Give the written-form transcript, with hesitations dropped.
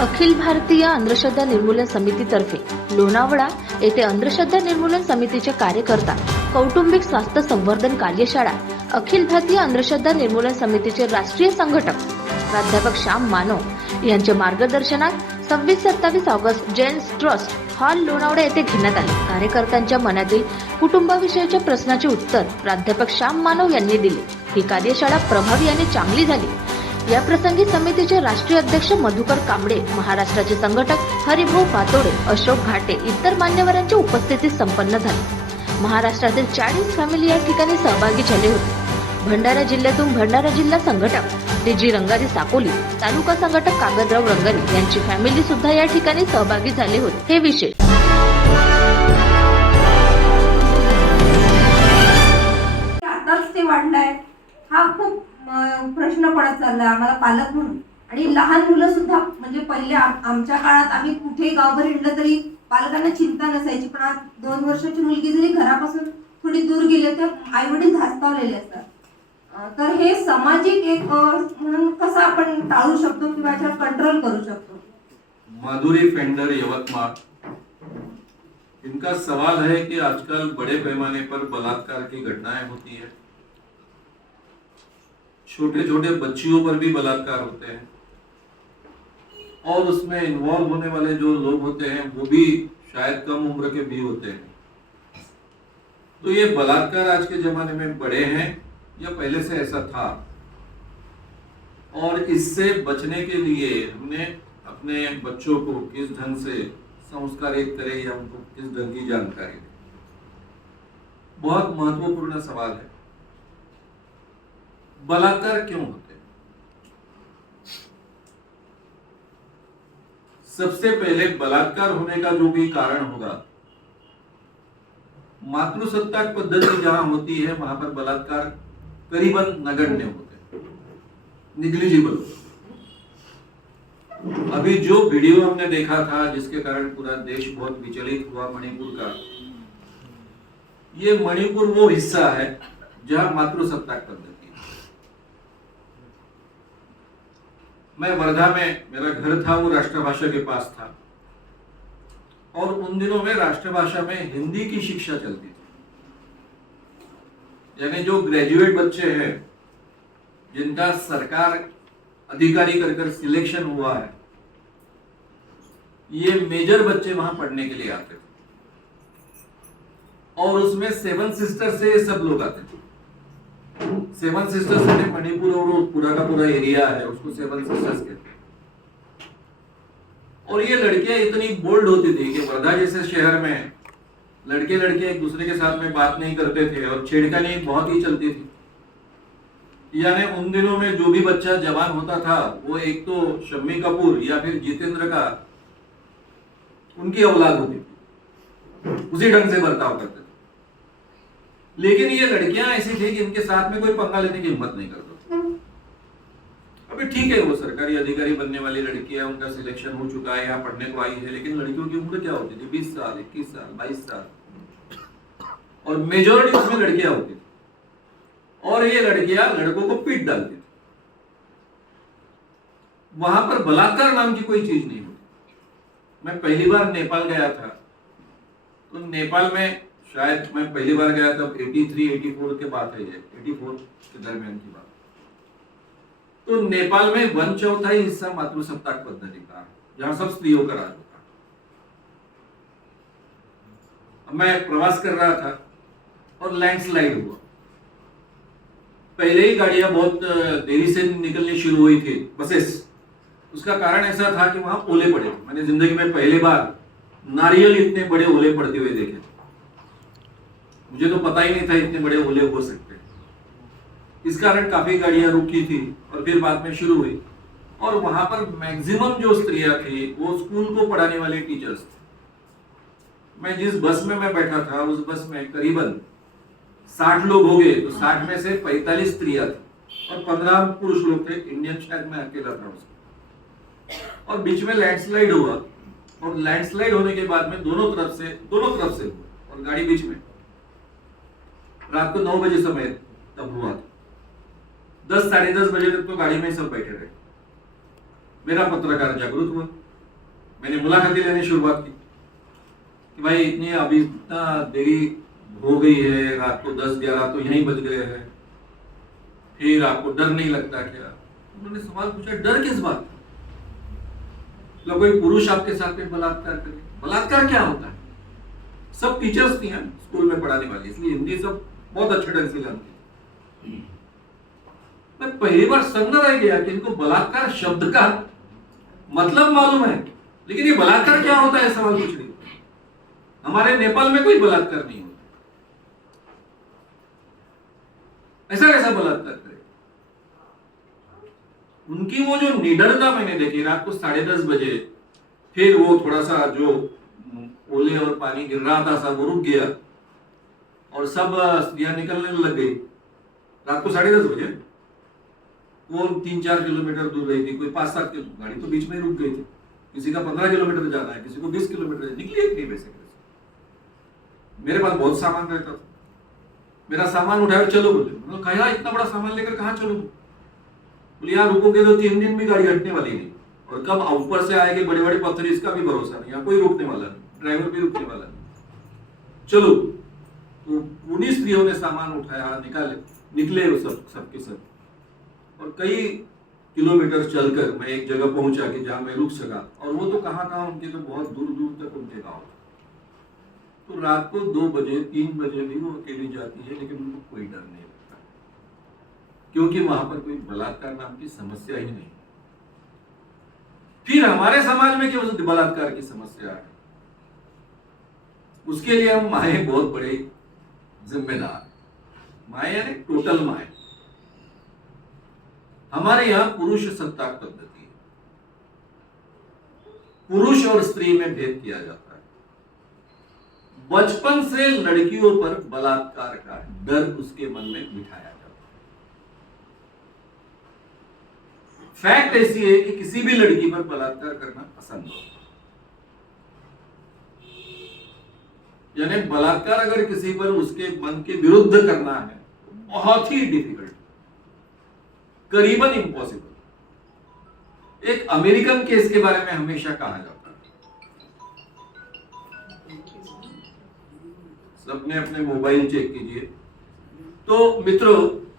अखिल भारतीय अंधश्रद्धा निर्मूलन समितीतर्फे लोणावळा येथे अंधश्रद्धा निर्मूलन समितीचे कार्यकर्ता कौटुंबिक स्वास्थ्य संवर्धन कार्यशाळा अखिल भारतीय अंधश्रद्धा निर्मूलन समितीचे राष्ट्रीय संघटक प्राध्यापक श्याम मानव यांच्या मार्गदर्शनात 26-27 ऑगस्ट जेन्स ट्रस्ट हॉल लोणावळा येथे घेण्यात आले। कार्यकर्त्यांच्या मनातील कुटुंबाविषयीच्या प्रश्नाचे उत्तर प्राध्यापक श्याम मानव यांनी दिले। ही कार्यशाळा प्रभावी आणि चांगली झाली। या प्रसंगी समितीचे राष्ट्रीय अध्यक्ष मधुकर कांबळे, महाराष्ट्राचे संघटक हरिभाऊ पातोडे, अशोक घाटे इतर मान्यवरांच्या उपस्थितीत संपन्न झाले। महाराष्ट्रातील 40 फॅमिली या ठिकाणी सहभागी झाले होते। भंडारा जिल्ह्यातून भंडारा जिल्हा संघटक डीजी रंगारी साकोली, तालुका संघटक कागदराव रंगारी यांची फॅमिली सुद्धा या ठिकाणी सहभागी झाले होते। हे विशेष आताच ते वाढलाय हा खूप प्रश्न पडत चाललाय आम्हाला पालक म्हणून। आणि लहान मुलं सुद्धा म्हणजे पहिले आमच्या काळात आम्ही कुठे गावभर हिंडलं तरी पालकांना चिंता नसायची, पण आज 2 वर्षाची मुलगी जरी घरापासून थोडी दूर गेली तर आई वडील धास्तावलेले असतात। तर हे सामाजिक एक म्हणून कसं आपण टाळू शकतो किंवा याच्यावर कंट्रोल करू शकतो? माधुरी फेंडर, यवतमाळ, इनका सवाल है कि आजकल बड़े पैमाने पर बलात्कार की घटनाएं होती है, छोटे छोटे बच्चियों पर भी बलात्कार होते हैं और उसमें इन्वॉल्व होने वाले जो लोग होते हैं वो भी शायद कम उम्र के भी होते हैं। तो ये बलात्कार आज के जमाने में बढ़े हैं या पहले से ऐसा था? और इससे बचने के लिए हमने अपने बच्चों को किस ढंग से संस्कारित करें या उनको किस ढंग की जानकारी दें? बहुत महत्वपूर्ण सवाल है। बलात्कार क्यों होते हैं? सबसे पहले बलात्कार होने का जो भी कारण होगा, मातृसत्ताक पद्धति जहां होती है वहां पर बलात्कार करीबन नगण्य होते हैं, निग्लिजिबल। अभी जो वीडियो हमने देखा था जिसके कारण पूरा देश बहुत विचलित हुआ, मणिपुर का, ये मणिपुर वो हिस्सा है जहां मातृसत्ताक पद्धति है। मैं वर्धा में, मेरा घर था वो राष्ट्रभाषा के पास था और उन दिनों में राष्ट्रभाषा में हिंदी की शिक्षा चलती थी। यानी जो ग्रेजुएट बच्चे हैं जिनका सरकार अधिकारी कर सिलेक्शन हुआ है, ये मेजर बच्चे वहां पढ़ने के लिए आते थे और उसमें 7 सिस्टर से ये सब लोग आते थे। 7 सिस्टर्स यानी मणिपुर और पूरा का पूरा एरिया है उसको 7 सिस्टर्स कहते हैं। और ये लड़कियां इतनी बोल्ड होती थी कि वर्धा जैसे शहर में लड़के एक दूसरे के साथ में बात नहीं करते थे और छेड़खानी बहुत ही चलती थी। यानी उन दिनों में जो भी बच्चा जवान होता था वो एक तो शम्मी कपूर या फिर जितेंद्र का उनकी औलाद होती थी, उसी ढंग से बर्ताव करते थे। लेकिन ये लड़कियां ऐसी थी कि इनके साथ में कोई पंगा लेने की हिम्मत नहीं करता। अभी ठीक है, वो सरकारी अधिकारी बनने वाली लड़की है, उनका सिलेक्शन हो चुका है, यहाँ पढ़ने को आई है, लेकिन लड़कियों की उम्र क्या होती थी? 20 साल, 21 साल, 22 साल, और मेजॉरिटी उसमें लड़कियां होती थी। और ये लड़कियां लड़कों को पीट डालती थी। वहां पर बलात्कार नाम की कोई चीज नहीं होती। मैं पहली बार नेपाल गया था, तो नेपाल में शायद मैं पहली बार गया तब 83-84 के बात है, ये 84 के दरमियान की बात। तो नेपाल में 1/4 हिस्सा मातृसत्ताक पद्धति का, जहां सब स्त्रियों का राज होता। मैं प्रवास कर रहा था और लैंडस्लाइड हुआ। पहले ही गाड़ियां बहुत देरी से निकलनी शुरू हुई थी, बसेस। उसका कारण ऐसा था कि वहां ओले पड़े थे। मैंने जिंदगी में पहली बार नारियल इतने बड़े ओले पड़ते हुए देखे। मुझे तो पता ही नहीं था इतने बड़े ओले हो सकते। इस कारण काफी गाड़ियां रुकी थी और फिर बाद में शुरू हुई। और वहां पर मैक्सिमम जो स्त्रियां थी वो स्कूल को पढ़ाने वाले टीचर्स थे। मैं जिस बस में मैं बैठा था उस बस में करीबन 60 लोग हो गए, तो 60 में से 45 स्त्रियां थी और 15 पुरुष लोग थे। इंडियन शायद मैं अकेला था उसमें। और बीच में लैंडस्लाइड हुआ और लैंडस्लाइड होने के बाद में दोनों तरफ से हुआ और गाड़ी बीच में। रात को 9 बजे समय तब हुआ था। 10 साढ़े 10 बजे तक तो गाड़ी में सब बैठे रहे। मेरा पत्रकार जागरूक हुआ मैंने मुलाकातें लेने शुरुआत की कि भाई इतना देरी हो गई है, रात को 10-11 तो यहीं बज गए हैं, फिर आपको डर नहीं लगता क्या? उन्होंने सवाल पूछा, डर किस बात का? मतलब कोई पुरुष आपके साथ में बलात्कार करे? बलात्कार क्या होता है? सब टीचर्स थी हैं स्कूल में पढ़ाने वाली, इसलिए हिंदी सब बहुत अच्छे ढंग से जानती। मैं पहली बार समझ रह गया कि इनको बलात्कार शब्द का मतलब मालूम है, लेकिन ये बलात्कार क्या होता है सवाल पूछ रही। हमारे नेपाल में कोई बलात्कार नहीं होता, ऐसा कैसा बलात्कार करे? उनकी वो जो निडरता मैंने देखी, रात को 10:30 बजे फिर वो थोड़ा सा जो ओले और पानी गिर रहा था सब वो रुक गया और सब स्त्रियां निकलने लग गई। रात को 10:30 बजे वो 3-4 किलोमीटर दूर रही थी, कोई 5-7 किलोमीटर, गाड़ी तो बीच में रुक गई थी। किसी का 15 किलोमीटर जाना है, किसी को 20 किलोमीटर, निकली एक नहीं वैसे। मेरे पास बहुत सामान रहता था, मेरा सामान उठाया चलो बोले। कहा इतना बड़ा सामान लेकर कहाँ चलो? बोले यहाँ रुकोगे तो 3 दिन भी गाड़ी हटने वाली नहीं, और कब ऊपर से आएंगे बड़े बड़े पत्थर, इसका भी भरोसा नहीं, यहाँ कोई रुकने वाला नहीं, ड्राइवर भी रुकने वाला नहीं, चलो। तो उन्हीं स्त्रियों ने सामान उठाया, निकले वो सब के सब, और कई किलोमीटर चलकर मैं एक जगह पहुंचा कि जहां मैं रुक सका। और वो तो कहाँ उनके तो बहुत दूर दूर तक उनके गाँव। तो रात को 2 बजे 3 बजे भी वो अकेली जाती है, लेकिन उनको कोई डर नहीं लगता, क्योंकि वहां पर कोई बलात्कार नाम की समस्या ही नहीं। फिर हमारे समाज में क्यों बलात्कार की समस्या है? उसके लिए हम माए बहुत बड़े जिम्मेदार, माए यानी टोटल माए। हमारे यहां पुरुष सत्ताक पद्धति है, पुरुष और स्त्री में भेद किया जाता है। बचपन से लड़कियों पर बलात्कार का डर उसके मन में बिठाया जाता है। फैक्ट ऐसी है कि किसी भी लड़की पर बलात्कार करना असंभव, यानी बलात्कार अगर किसी पर उसके मन के विरुद्ध करना है तो बहुत ही डिफिकल्ट, करीबन इम्पॉसिबल। एक अमेरिकन केस के बारे में हमेशा कहा जाता है, सबने अपने मोबाइल चेक कीजिए। तो मित्रों,